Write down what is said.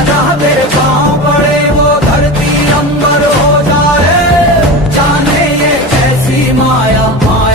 राजा दे पाँव पड़े वो धरती अंबर हो जाए, जाने ये कैसी माया माया